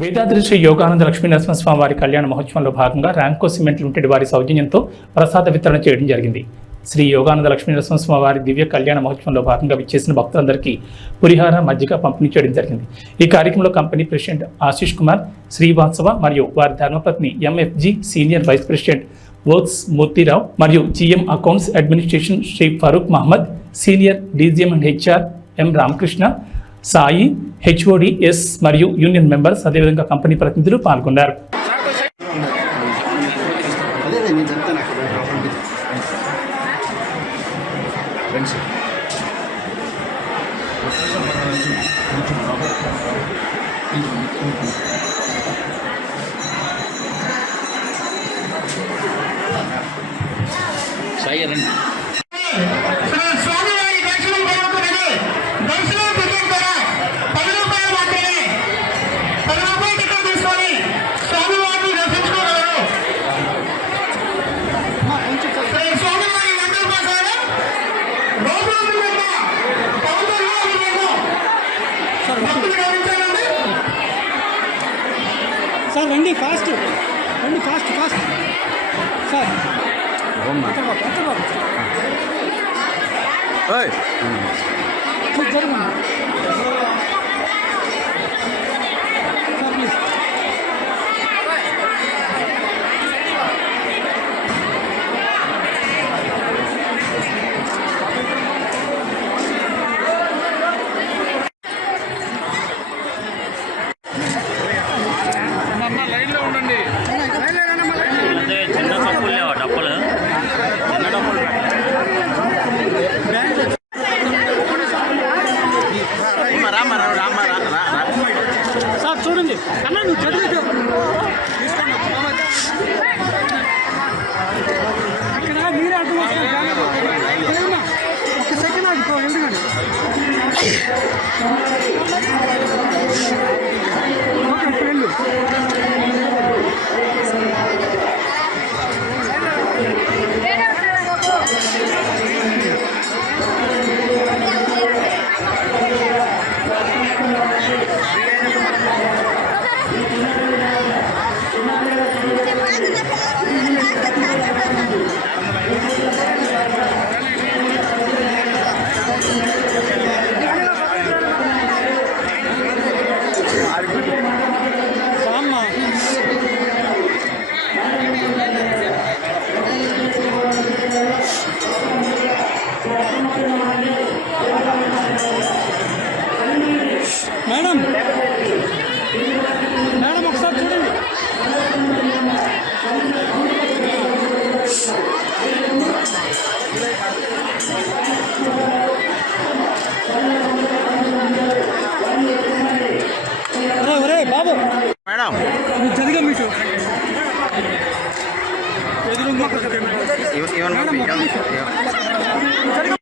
వేదాద్రి శ్రీ యోగానంద లక్ష్మీనరసింహస్వామి వారి కళ్యాణ మహోత్సవంలో భాగంగా ర్యాంకో సిమెంట్ లిమిటెడ్ వారి సౌజన్యంతో ప్రసాద వితరణ చేయడం జరిగింది. శ్రీ యోగానంద లక్ష్మీనరసింహస్వామి వారి దివ్య కళ్యాణ మహోత్సవంలో భాగంగా విచ్చేసిన భక్తులందరికీ పులిహార మజ్జిగ పంపిణీ చేయడం జరిగింది. ఈ కార్యక్రమంలో కంపెనీ ప్రెసిడెంట్ ఆశీష్ కుమార్ శ్రీవాత్సవ మరియు వారి ధర్మపత్ని MFG senior vice president works Murthy Rao మరియు GM accounts administration Shri Farooq Mohammed, senior DGM and HR M Ramakrishna, Sai, HOD S మరియు యూనియన్ మెంబర్స్, అదేవిధంగా కంపెనీ ప్రతినిధులు పాల్గొన్నారు. సార్ రండి ఫాస్ట్ సార్ సార్ చూడండి అన్నా, నువ్వు చదివేది అక్కడ మీరే అడ్డు ఒక సెకండ్ ఆగిపో, ఎందుకండి ఓకే వెళ్ళు. మేడం ఒకసారి చూడండి. ఒరే బాబు, మేడం నువ్వు జరిగా మీకు ఎదురు